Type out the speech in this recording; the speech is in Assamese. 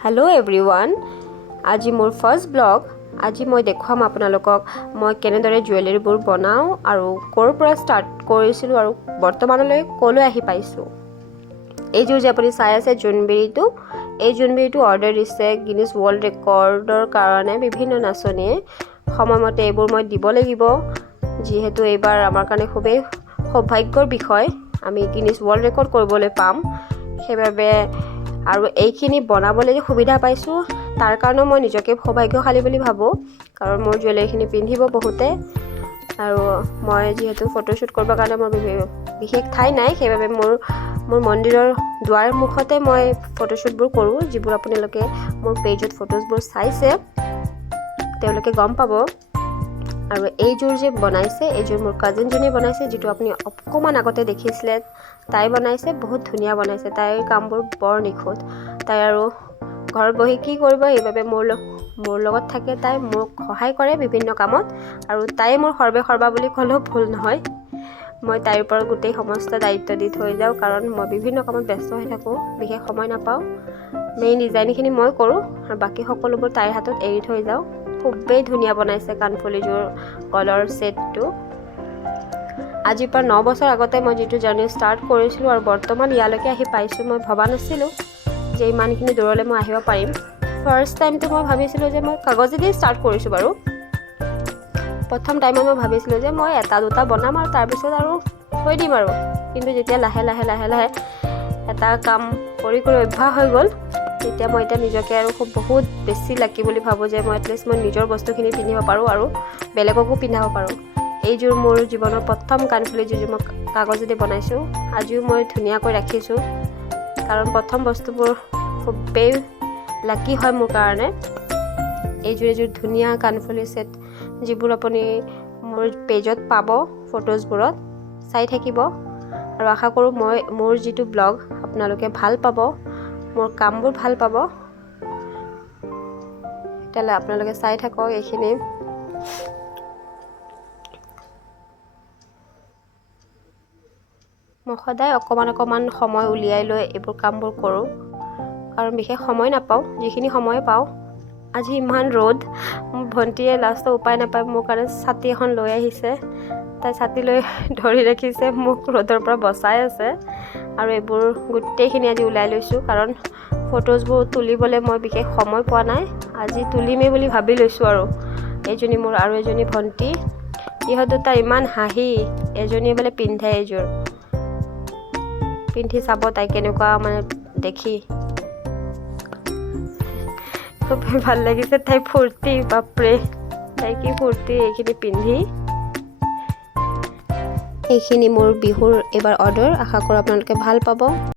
हेलो एवरीवन আজি মোৰ ফাৰ্ষ্ট ব্লগ আজি মই দেখাম আপোনালোকক মই কেনেদৰে জুৱেলাৰীবোৰ বনাও আৰু ক'ৰ পৰা ষ্টাৰ্ট কৰিছিলো আৰু বৰ্তমানলৈ ক'লৈ আহি পাইছো এই যে আপুনি চাই আছে জুনবেৰীটো এই জুনবেৰীটো অৰ্ডাৰ দিছে গিনিছ ৱৰ্ল্ড ৰেকৰ্ডৰ কাৰণে বিভিন্ন নাচনীয়ে সময়মতে এইবোৰ মই দিব লাগিব যিহেতু এইবাৰ আমাৰ কাৰণে খুবেই সৌভাগ্যৰ বিষয় আমি গিনিছ ৱৰ্ল্ড ৰেকৰ্ড কৰিবলৈ পাম সেইবাবে আৰু এইখিনি বনাবলৈ যে সুবিধা পাইছো তাৰ কাৰণে মই নিজকে সৌভাগ্যশালী বুলি ভাবো কাৰণ মোৰ জুৱেলাৰীখিনি পিন্ধিব বহুতে আৰু মই যেহেতু ফটোশুট কৰিব কাৰণে মোৰ বিশেষ ঠাই নাই সেইবাবে মোৰ মন্দিৰৰ দুৱাৰ মুখতে মই ফটোশুটবোৰ কৰো যিবোৰ আপোনালোকে মোৰ পেজত ফটোজবোৰ চাইছে তেওঁলোকে গম পাব আৰু এই জোৰ যে বনাইছে এই জোৰ মোৰ কাজিন জনী বনাইছে যেটো আপুনি অকমান আগতে দেখিছিলে তাই বনাইছে বহুত ধুনিয়া বনাইছে তাইৰ কামবোৰ বৰ নিখুত তাই আৰু ঘৰত বহি কি কৰিব এইভাবে মোৰ লগত থাকে তাই মোক সহায় কৰে বিভিন্ন কামত আৰু তাই মোৰ সৰ্বা বুলি ক'লেও ভুল নহয় মই তাইৰ ওপৰত গোটেই সমস্ত দায়িত্ব দি থৈ যাও কাৰণ মই বিভিন্ন কামত ব্যস্ত হৈ থাকো বিশেষ সময় নাপাও মেইন ডিজাইনখিনি মই কৰো আৰু বাকি সকলোবোৰ তাইৰ হাতত এৰি থৈ যাও খুবেই ধুনিয়া বনাইছে কানফুলিযোৰ কলাৰ সেটটো আজিৰ পৰা 9 বছৰ আগতে মই যেটো জাৰ্নি ষ্টাৰ্ট কৰিছিলো আৰু বৰ্তমান ইয়ালৈকে আহি পাইছো মই ভবা নাছিলো যে ইমানখিনি দূৰলৈ মই আহিব পাৰিম ফাৰ্স্ট টাইমটো মই ভাবিছিলো যে মই কাগজেদি ষ্টাৰ্ট কৰিছো বাৰু প্ৰথম টাইমত মই ভাবিছিলো যে মই এটা দুটা বনাম আৰু তাৰ পিছত আৰু থৈ দিম আৰু কিন্তু যেতিয়া লাহে লাহে এটা কাম কৰি অভ্যাস হৈ গ'ল তেতিয়া মই এটা নিজকে আৰু খুব বহুত বেছি লাকি বুলি ভাবো যে মই এটলিষ্ট মই নিজৰ বস্তুখিনি পিন্ধিব পাৰো আৰু বেলেগকো পিন্ধাব পাৰো এই জোৰ মোৰ জীৱনৰ প্ৰথম কানফুলি যে মই কাগজেদি বনাইছো আজিও মই ধুনিয়াকৈ ৰাখিছো কাৰণ প্ৰথম বস্তুবোৰ খুবেই লাকি হয় মোৰ কাৰণে এই জোৰ ধুনিয়া কানফুলি সেট যিবোৰ আপুনি মোৰ পেজত পাব ফটোজবোৰত চাই থাকিব আৰু আশা কৰো মই মোৰ যেটো ব্লগ আপোনালোকে ভাল পাব মোৰ কামবোৰ ভাল পাব তেলে আপোনালোকে চাই থাকক এইখিনি মই সদায় অকমান সময় উলিয়াই লৈ এইবোৰ কামবোৰ কৰো কাৰণ বিশেষ সময় নাপাও যিখিনি সময় পাও আজি ইমান ৰ'দ মোৰ ভন্টিয়ে লাষ্টত উপায় নাপায় মোৰ কাৰণে ছাতি এখন লৈ আহিছে তাই ছাতি লৈ ধৰি ৰাখিছে মোক ৰ'দৰ পৰা বচাই আছে আৰু এইবোৰ গুটেইখিনি আজি উলাই লৈছো কাৰণ ফটোজবোৰ তুলিবলৈ মই বিশেষ সময় পোৱা নাই আজি তুলিমে বুলি ভাবি লৈছো আৰু এজনী মোৰ আৰু এজনী ভন্টি ইহঁত দুটা ইমান হাঁহি এজনীয়ে বলে পিন্ধে এজোৰ পিন্ধি চাব তাই কেনেকুৱা মানে দেখি খুব ভাল লাগিছে তাই ফুৰ্তি বাপৰে তাই কি ফুৰ্তি এইখিনি পিন্ধি এইখিনি মোৰ বিহুৰ এবাৰ অৰ্ডাৰ আশা কৰো আপোনালোকে ভাল পাব